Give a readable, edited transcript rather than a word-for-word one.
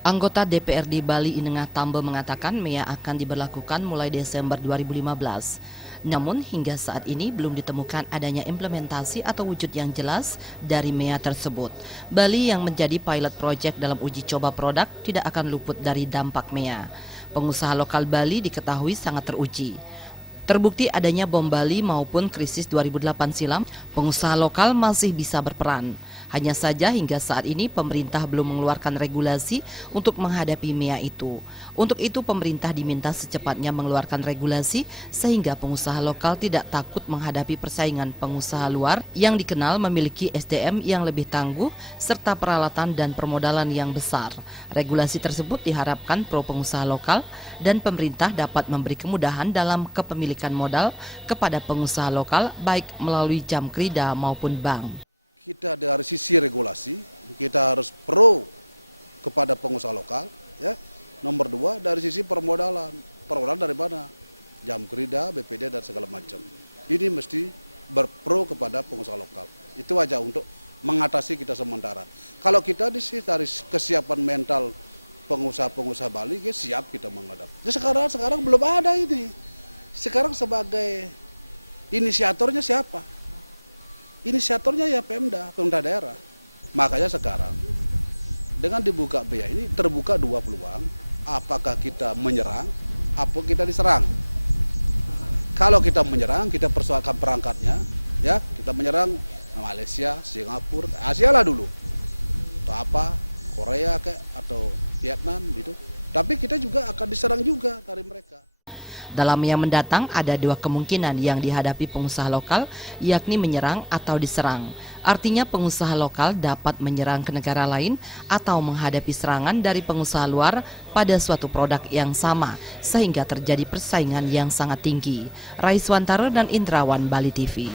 Anggota DPRD Bali Inengah Tambe mengatakan MEA akan diberlakukan mulai Desember 2015. Namun hingga saat ini belum ditemukan adanya implementasi atau wujud yang jelas dari MEA tersebut. Bali yang menjadi pilot project dalam uji coba produk tidak akan luput dari dampak MEA. Pengusaha lokal Bali diketahui sangat teruji. Terbukti adanya bom Bali maupun krisis 2008 silam, pengusaha lokal masih bisa berperan. Hanya saja hingga saat ini pemerintah belum mengeluarkan regulasi untuk menghadapi MEA itu. Untuk itu pemerintah diminta secepatnya mengeluarkan regulasi sehingga pengusaha lokal tidak takut menghadapi persaingan pengusaha luar yang dikenal memiliki SDM yang lebih tangguh serta peralatan dan permodalan yang besar. Regulasi tersebut diharapkan pro pengusaha lokal dan pemerintah dapat memberi kemudahan dalam kepemilikan modal kepada pengusaha lokal baik melalui jam krida maupun bank. Kita dari sisi regulasi, kita harus pro kepada pengusaha lokal. Ya. Nomor dua, dari sisi permodalan. Permodalan dari mana? Jam krida, BPD, dan segala macam. Ini mesti berpro kepada pengusaha lokal. Itu aja untuk mengatasi kita sementara. Kalau kita dari kesiapan mental pengusaha-pengusaha Bali, ya siap kita menghadapi. Ya sekarang belum ada ini. Sekarang sebagai inisiatornya siapa? Inisiatornya ya Pemda daerah. Makanya sekarang dengan dibuka BEA ini terbuka dua peluang. Apakah kita menyerang, atau kita diserang? Kalau kita menyerang, kita persoalkan perangkatnya, ya kita menyerang Malaysia, Singapura, Asia lah dulu, atau apa, Korea kayak atau Vietnam gitu. Tapi kita juga akan diserang juga dari mereka. Dalam yang mendatang ada dua kemungkinan yang dihadapi pengusaha lokal, yakni menyerang atau diserang. Artinya pengusaha lokal dapat menyerang ke negara lain atau menghadapi serangan dari pengusaha luar pada suatu produk yang sama, sehingga terjadi persaingan yang sangat tinggi. Raiswantara dan Indrawan, Bali TV.